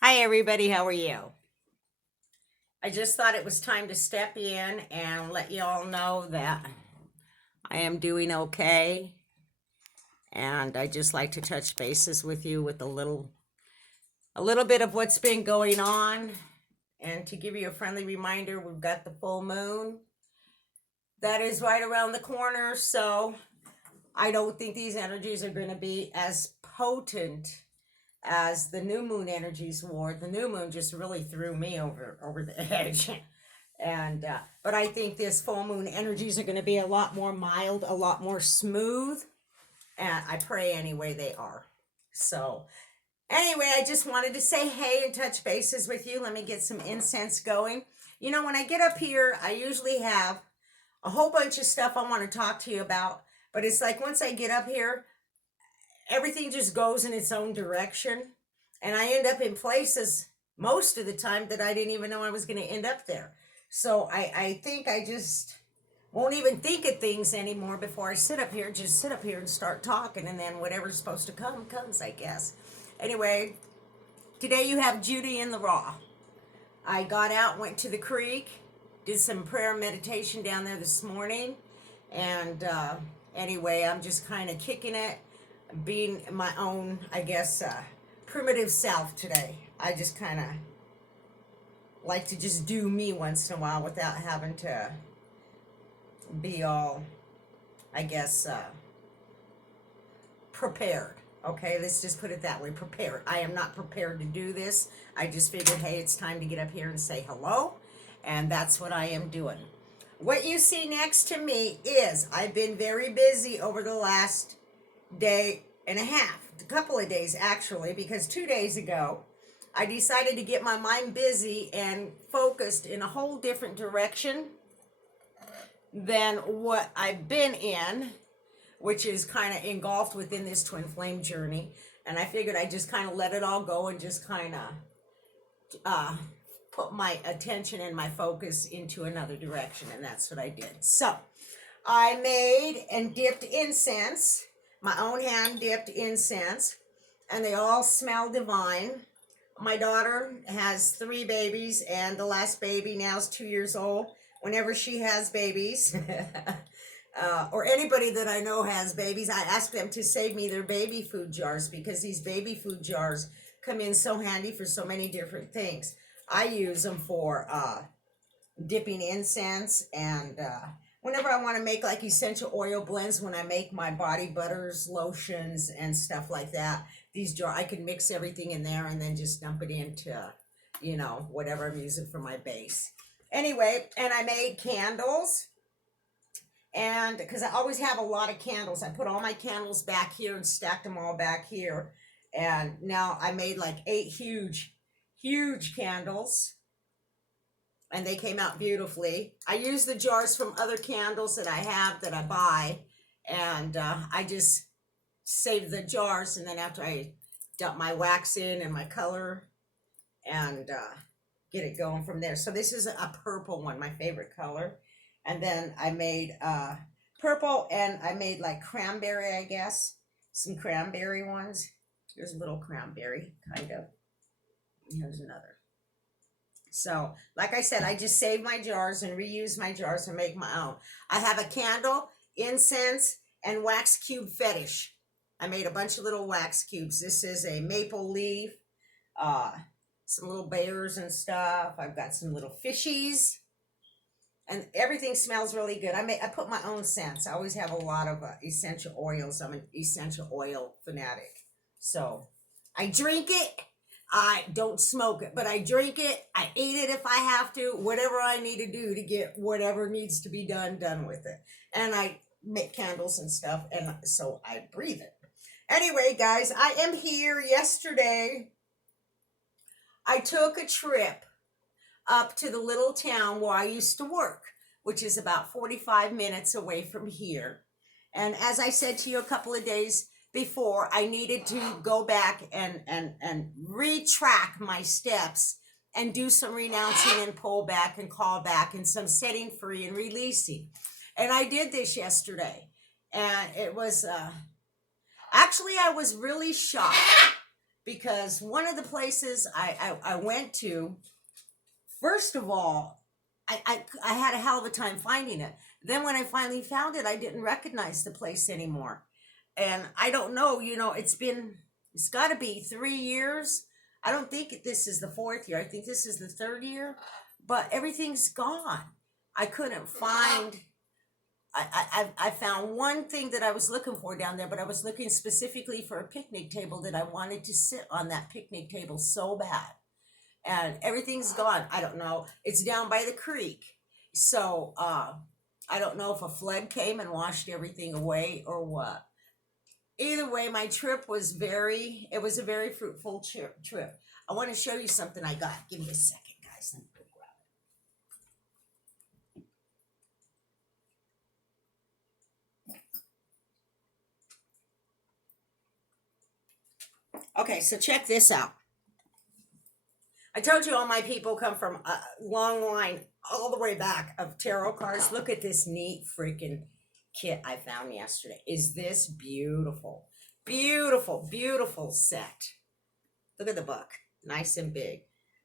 Hi, everybody. How are you? I just thought it was time to step in and let you all know that I am doing okay. And I just like to touch bases with you with a little bit of what's been going on. And to give you a friendly reminder, we've got the full moon that is right around the corner. So I don't think these energies are going to be as potent as the new moon energies were. The new moon just really threw me over the edge. And but I think this full moon energies are going to be a lot more mild, a lot more smooth, and I pray anyway they are. So anyway, I just wanted to say hey and touch bases with you. Let me get some incense going. You know, when I get up here, I usually have a whole bunch of stuff I want to talk to you about, but it's like once I get up here, everything just goes in its own direction, and I end up in places most of the time that I didn't even know I was going to end up there. So I think I just won't even think of things anymore before I sit up here. Just sit up here and start talking, and then whatever's supposed to come comes, I guess. Anyway, today you have Judy in the Raw. I got out, went to the creek, did some prayer and meditation down there this morning, and anyway, I'm just kind of kicking it, being my own, I guess, primitive self today. I just kind of like to just do me once in a while without having to be all, I guess, prepared. Okay, let's just put it that way, prepared. I am not prepared to do this. I just figured, hey, it's time to get up here and say hello, and that's what I am doing. What you see next to me is I've been very busy over the last day and a half, a couple of days actually, because 2 days ago I decided to get my mind busy and focused in a whole different direction than what I've been in, which is kind of engulfed within this twin flame journey. And I figured I'd just kind of let it all go and just kind of put my attention and my focus into another direction. And that's what I did. So I made and dipped incense, my own hand dipped incense, and they all smell divine. My daughter has 3 babies, and the last baby now is 2 years old. Whenever she has babies, or anybody that I know has babies, I ask them to save me their baby food jars, because these baby food jars come in so handy for so many different things. I use them for dipping incense, and whenever I want to make like essential oil blends, when I make my body butters, lotions, and stuff like that, these jar I can mix everything in there and then just dump it into, whatever I'm using for my base. Anyway, and I made candles, and because I always have a lot of candles, I put all my candles back here and stacked them all back here. And now I made like 8 huge candles, and they came out beautifully. I use the jars from other candles that I have that I buy, and I just save the jars, and then after I dump my wax in and my color, and get it going from there. So this is a purple one, my favorite color. And then I made purple, and I made like cranberry, I guess, some cranberry ones. Here's a little cranberry, kind of. Here's another. So, like I said, I just save my jars and reuse my jars and make my own. I have a candle, incense, and wax cube fetish. I made a bunch of little wax cubes. This is a maple leaf, some little bears and stuff. I've got some little fishies, and everything smells really good. I put my own scents. I always have a lot of essential oils. I'm an essential oil fanatic. So I drink it. I don't smoke it, but I drink it. I eat it if I have to. Whatever I need to do to get whatever needs to be done with it. And I make candles and stuff, and so I breathe it. Anyway, guys, I am here. Yesterday, I took a trip up to the little town where I used to work, which is about 45 minutes away from here. And as I said to you a couple of days before, I needed to go back and retrack my steps and do some renouncing and pull back and call back and some setting free and releasing. And I did this yesterday. And it was, actually, I was really shocked, because one of the places I went to, first of all, I had a hell of a time finding it. Then when I finally found it, I didn't recognize the place anymore. And I don't know, it's got to be 3 years. I don't think this is the 4th year. I think this is the 3rd year, but everything's gone. I couldn't find, I found one thing that I was looking for down there, but I was looking specifically for a picnic table that I wanted to sit on that picnic table so bad. And everything's gone. I don't know. It's down by the creek. So, I don't know if a flood came and washed everything away or what. Either way, my trip was a very fruitful trip. I want to show you something I got. Give me a second, guys. Let me go grab it. Okay, so check this out. I told you all my people come from a long line all the way back of tarot cards. Look at this neat freaking kit I found yesterday. Is this beautiful? Beautiful, beautiful set. Look at the book. Nice and big.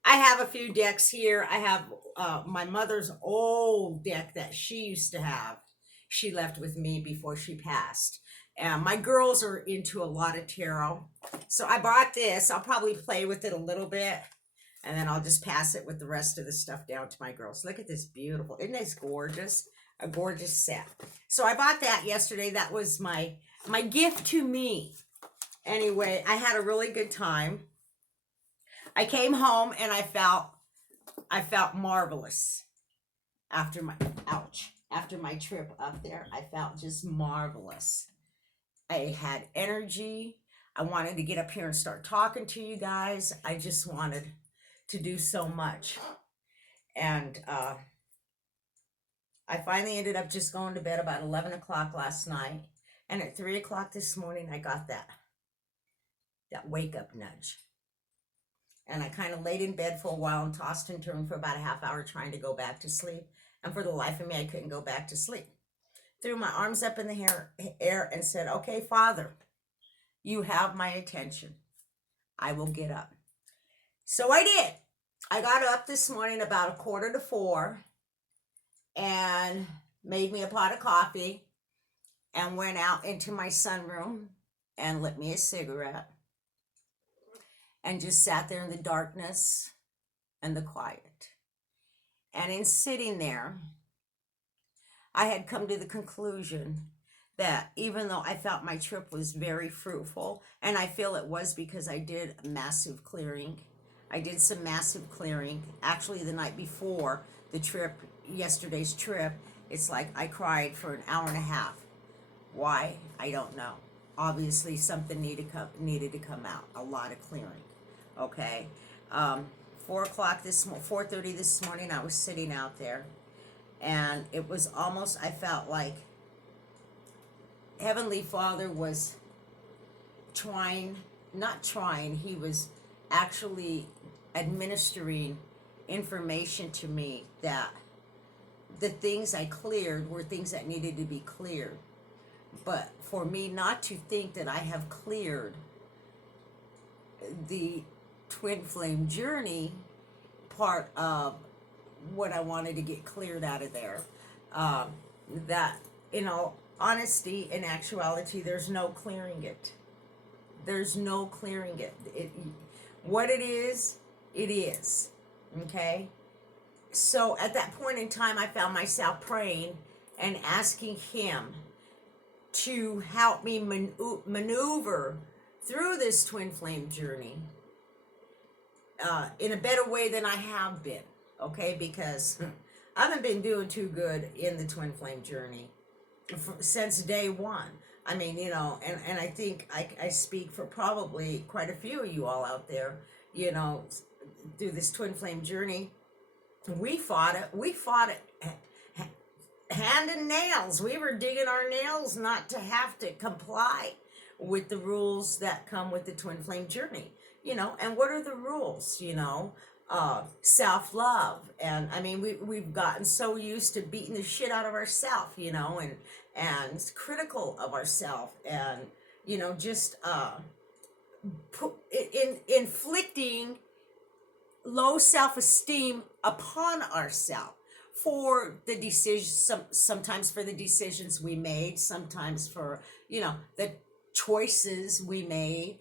I have a few decks here. I have my mother's old deck that she used to have. She left with me before she passed. And my girls are into a lot of tarot. So I bought this. I'll probably play with it a little bit. And then I'll just pass it with the rest of the stuff down to my girls. Look at this beautiful. Isn't this gorgeous? A gorgeous set. So I bought that yesterday. That was my gift to me. Anyway, I had a really good time. I came home and I felt marvelous after my trip up there. I felt just marvelous. I had energy. I wanted to get up here and start talking to you guys. I just wanted to do so much. And I finally ended up just going to bed about 11 o'clock last night. And at 3 o'clock this morning, I got that wake up nudge. And I kind of laid in bed for a while and tossed and turned for about a half hour trying to go back to sleep. And for the life of me, I couldn't go back to sleep. Threw my arms up in the air and said, okay, Father, you have my attention. I will get up. So I did. I got up this morning about 3:45 and made me a pot of coffee and went out into my sunroom and lit me a cigarette and just sat there in the darkness and the quiet. And in sitting there, I had come to the conclusion that even though I felt my trip was very fruitful, and I feel it was because I did massive clearing. I did some massive clearing. Actually, the night before the trip, yesterday's trip, it's like I cried for an hour and a half. Why? I don't know. Obviously, something needed to come out. A lot of clearing. Okay. 4:30 this morning, I was sitting out there, and it was almost, I felt like Heavenly Father was he was actually administering information to me that the things I cleared were things that needed to be cleared. But for me not to think that I have cleared the twin flame journey part of what I wanted to get cleared out of there, that in all honesty and actuality, there's no clearing it. There's no clearing it. What it is, okay? So at that point in time, I found myself praying and asking him to help me maneuver through this twin flame journey in a better way than I have been, okay? Because I haven't been doing too good in the twin flame journey since day one. I mean, and I think I speak for probably quite a few of you all out there, through this twin flame journey. We fought it hand and nails. We were digging our nails not to have to comply with the rules that come with the twin flame journey, and what are the rules, self-love. And I mean, we've gotten so used to beating the shit out of ourselves, and critical of ourselves, and just inflicting low self-esteem upon ourselves for the decisions, sometimes for the decisions we made, sometimes for, the choices we made,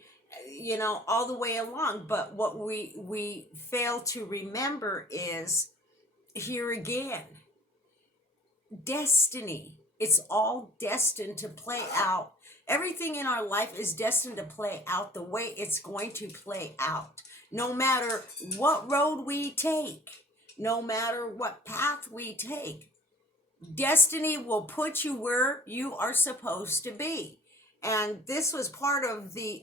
all the way along. But what we fail to remember is, here again, destiny. It's all destined to play out. Everything in our life is destined to play out the way it's going to play out. No matter what road we take, no matter what path we take, destiny will put you where you are supposed to be. And this was part of the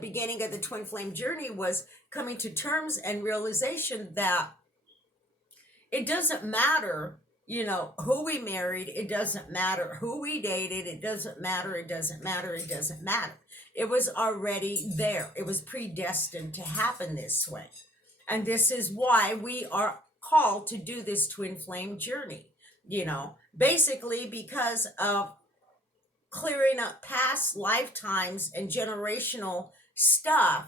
beginning of the twin flame journey, was coming to terms and realization that it doesn't matter, who we married. It doesn't matter who we dated. It doesn't matter. It doesn't matter. It doesn't matter. It was already there. It was predestined to happen this way. And this is why we are called to do this twin flame journey, basically because of clearing up past lifetimes and generational stuff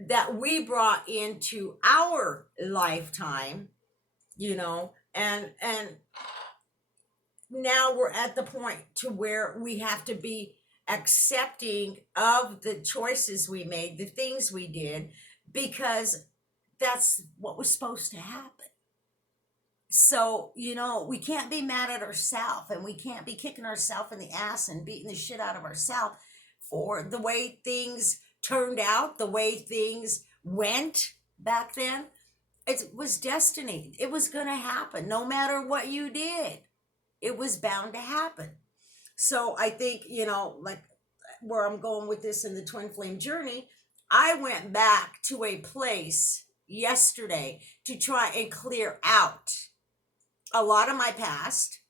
that we brought into our lifetime, and now we're at the point to where we have to be accepting of the choices we made, the things we did, because that's what was supposed to happen. So, we can't be mad at ourselves, and we can't be kicking ourselves in the ass and beating the shit out of ourselves for the way things turned out, the way things went back then. It was destiny. It was going to happen. No matter what you did, it was bound to happen. So I think, like where I'm going with this in the twin flame journey, I went back to a place yesterday to try and clear out a lot of my past,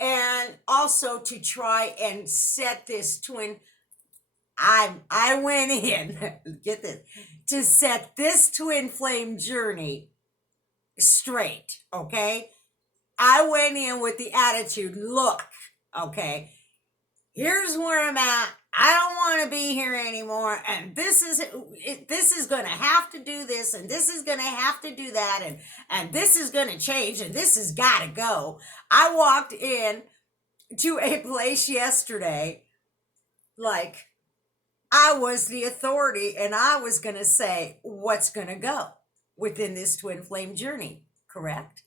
and also to try and set this twin. I went in, get this, to set this twin flame journey straight, okay? I went in with the attitude, look, okay, here's where I'm at. I don't want to be here anymore, and this is going to have to do this, and this is going to have to do that, and this is going to change, and this has got to go. I walked in to a place yesterday like I was the authority, and I was going to say what's going to go within this twin flame journey, correct?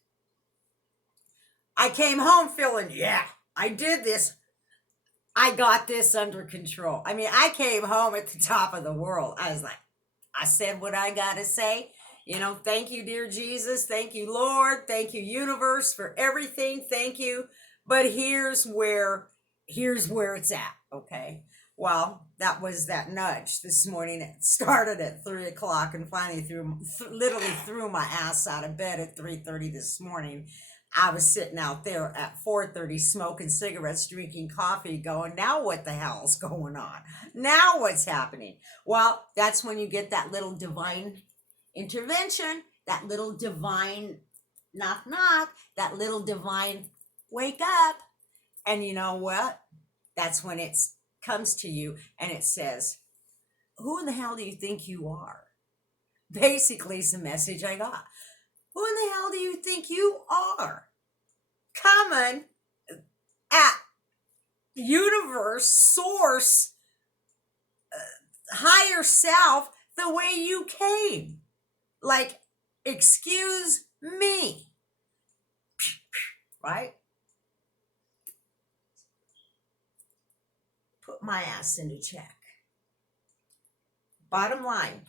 I came home feeling, yeah, I did this. I got this under control. I mean, I came home at the top of the world. I was like, I said what I got to say. Thank you, dear Jesus. Thank you, Lord. Thank you, universe, for everything. Thank you. But here's where it's at, okay? Well, that was that nudge this morning. It started at 3:00 and finally literally threw my ass out of bed at 3:30 this morning. I was sitting out there at 4:30 smoking cigarettes, drinking coffee, going, now what the hell's going on? Now what's happening? Well, that's when you get that little divine intervention, that little divine knock knock, that little divine wake up. And you know what? That's when it comes to you and it says, who in the hell do you think you are? Basically, it's the message I got. Who in the hell do you think you are? Coming at universe, source, higher self, the way you came. Like, excuse me. Right? Put my ass into check. Bottom line,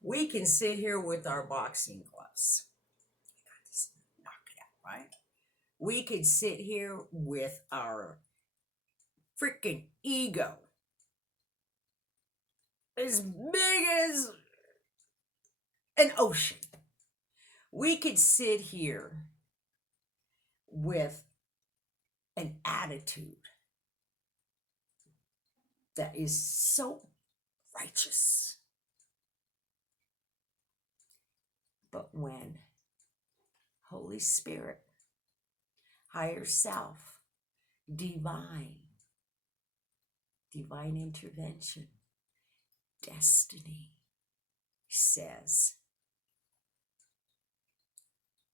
we can sit here with our boxing gloves. Knock it out, right? We could sit here with our freaking ego as big as an ocean. We could sit here with an attitude that is so righteous. But when Holy Spirit, higher self, divine, divine intervention, destiny says,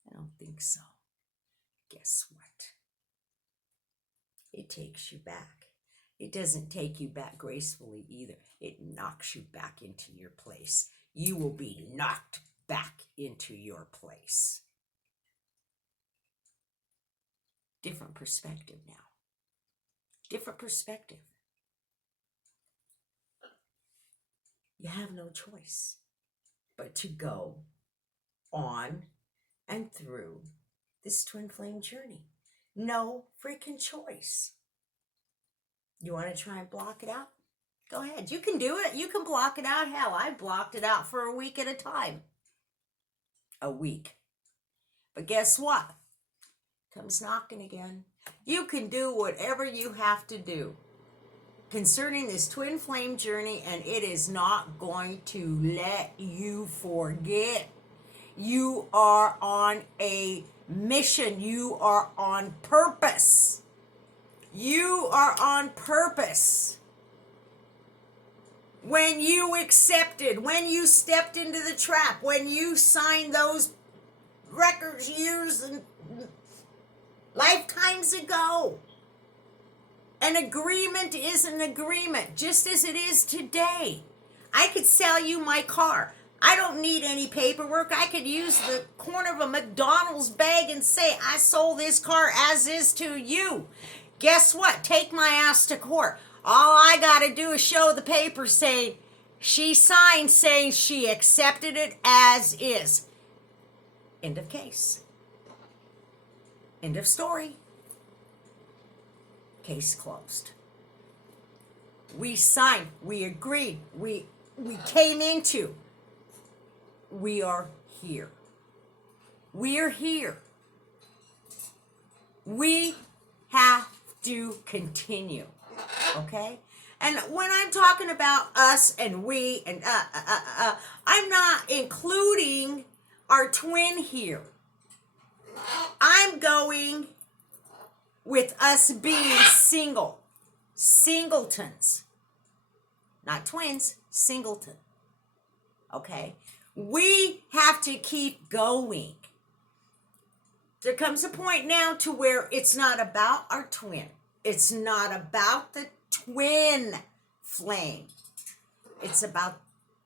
I don't think so. Guess what? It takes you back. It doesn't take you back gracefully either. It knocks you back into your place. You will be knocked back into your place. Different perspective now. Different perspective. You have no choice but to go on and through this twin flame journey. No freaking choice. You want to try and block it out? Go ahead. You can do it. You can block it out. Hell, I blocked it out for a week at a time. A week. But guess what? Comes knocking again. You can do whatever you have to do concerning this twin flame journey, and it is not going to let you forget. You are on a mission. You are on purpose. You are on purpose. When you accepted, when you stepped into the trap, when you signed those records years and lifetimes ago, an agreement is an agreement, just as it is today. I could sell you my car. I don't need any paperwork. I could use the corner of a McDonald's bag and say, I sold this car as is to you. Guess what? Take my ass to court. All I got to do is show the paper saying she signed, saying she accepted it as is. End of case. End of story. Case closed. We signed. We agreed. We came into. We are here. We are here. We have to continue. Okay? And when I'm talking about us and we and I'm not including our twin here. I'm going with us being single. Singletons. Not twins, singleton. Okay? We have to keep going. There comes a point now to where it's not about our twin. It's not about the twin flame. It's about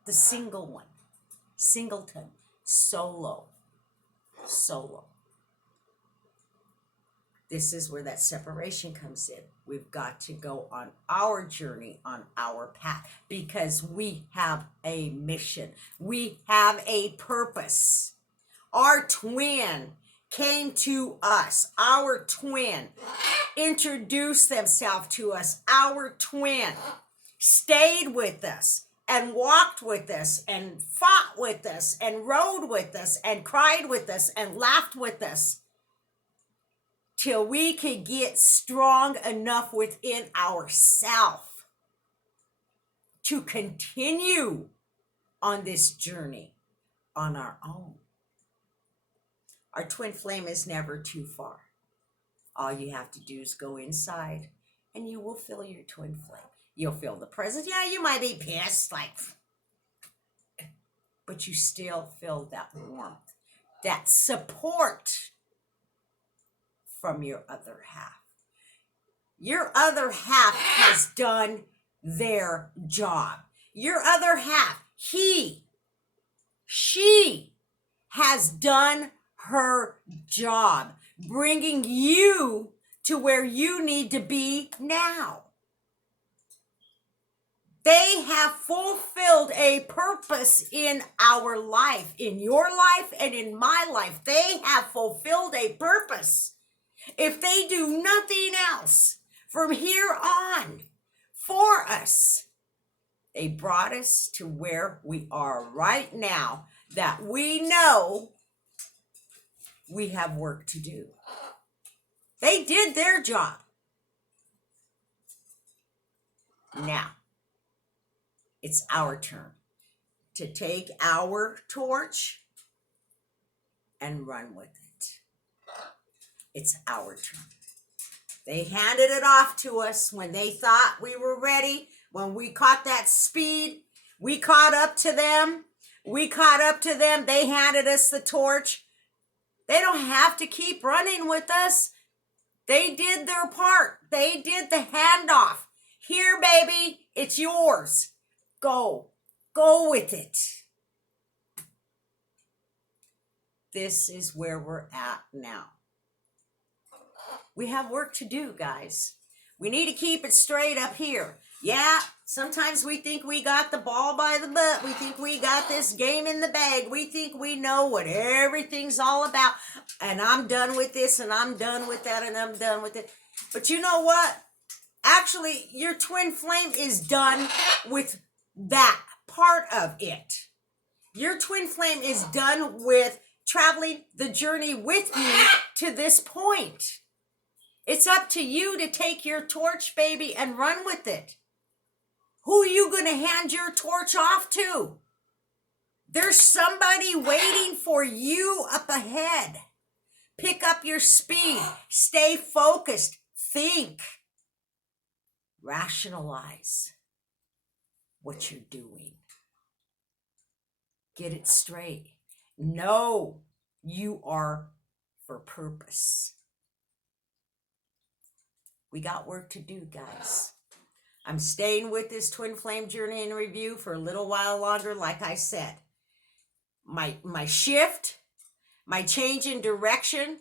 the single one. Singleton. Solo. This is where that separation comes in. We've got to go on our journey, on our path, because we have a mission. We have a purpose. Our twin came to us. Our twin introduced themselves to us. Our twin stayed with us and walked with us and fought with us and rode with us and cried with us and laughed with us till we could get strong enough within ourselves to continue on this journey on our own. Our twin flame is never too far. All you have to do is go inside and you will feel your twin flame. You'll feel the presence. Yeah, you might be pissed, but you still feel that warmth, that support from your other half. Your other half has done their job. Your other half, she has done her job, bringing you to where you need to be now. They have fulfilled a purpose in our life, in your life and in my life. They have fulfilled a purpose. If they do nothing else from here on for us, they brought us to where we are right now, that we know we have work to do. They did their job. Now, it's our turn to take our torch and run with it. It's our turn. They handed it off to us when they thought we were ready. When we caught that speed, we caught up to them. They handed us the torch. They don't have to keep running with us. They did their part. They did the handoff. Here, baby, it's yours. Go. Go with it. This is where we're at now. We have work to do, guys. We need to keep it straight up here. Yeah, sometimes we think we got the ball by the butt. We think we got this game in the bag. We think we know what everything's all about. And I'm done with this, and I'm done with that, and I'm done with it. But you know what? Actually, your twin flame is done with that part of it. Your twin flame is done with traveling the journey with you to this point. It's up to you to take your torch, baby, and run with it. Who are you going to hand your torch off to? There's somebody waiting for you up ahead. Pick up your speed. Stay focused. Think. Rationalize what you're doing. Get it straight. Know you are for purpose. We got work to do, guys. I'm staying with this twin flame journey in review for a little while longer, like I said. My shift, my change in direction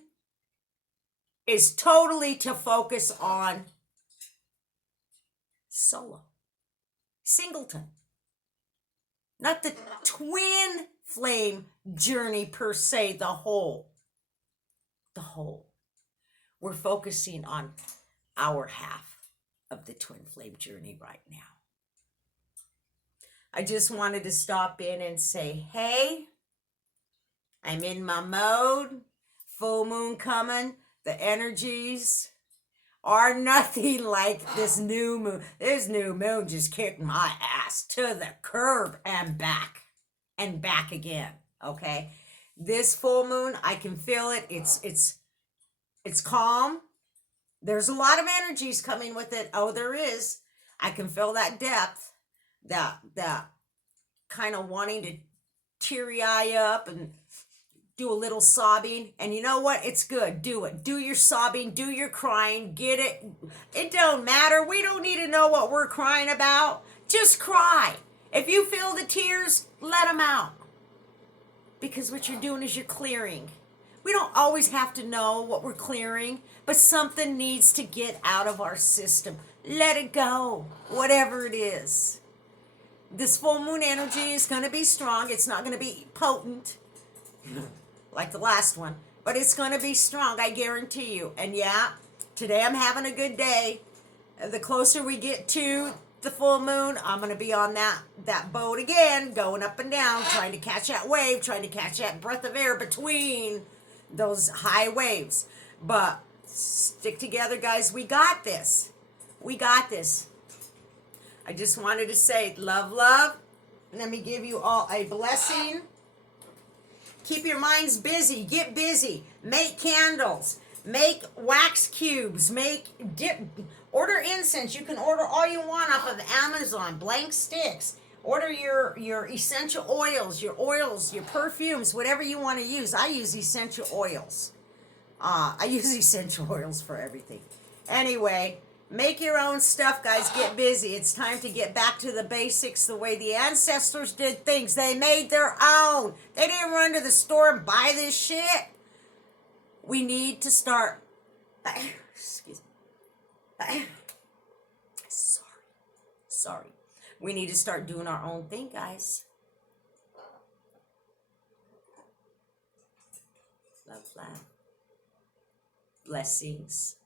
is totally to focus on solo, singleton. Not the twin flame journey per se, the whole. The whole. We're focusing on our half of the twin flame journey right now. I just wanted to stop in and say, hey, I'm in my mode. Full moon coming. The energies are nothing like this new moon. This new moon just kicked my ass to the curb and back again. Okay, this full moon, I can feel it. It's calm. There's a lot of energies coming with it. Oh, there is. I can feel that depth, that kind of wanting to teary eye up and do a little sobbing. And you know what? It's good. Do it. Do your sobbing. Do your crying. Get it. It don't matter. We don't need to know what we're crying about. Just cry. If you feel the tears, let them out. Because what you're doing is you're clearing. We don't always have to know what we're clearing, but something needs to get out of our system. Let it go, whatever it is. This full moon energy is going to be strong. It's not going to be potent like the last one, but it's going to be strong, I guarantee you. And yeah, today I'm having a good day. The closer we get to the full moon, I'm going to be on that boat again, going up and down, trying to catch that wave, trying to catch that breath of air between those high waves. But stick together, guys. We got this. We got this. I just wanted to say love, love. Let me give you all a blessing. Keep your minds busy. Get busy. Make candles. Make wax cubes. Order incense. You can order all you want off of Amazon. Blank sticks. Order your essential oils, your perfumes, whatever you want to use. I use essential oils. I use essential oils for everything. Anyway, make your own stuff, guys. Get busy. It's time to get back to the basics, the way the ancestors did things. They made their own. They didn't run to the store and buy this shit. We need to start... Excuse me. Sorry. We need to start doing our own thing, guys. Love, love. Blessings.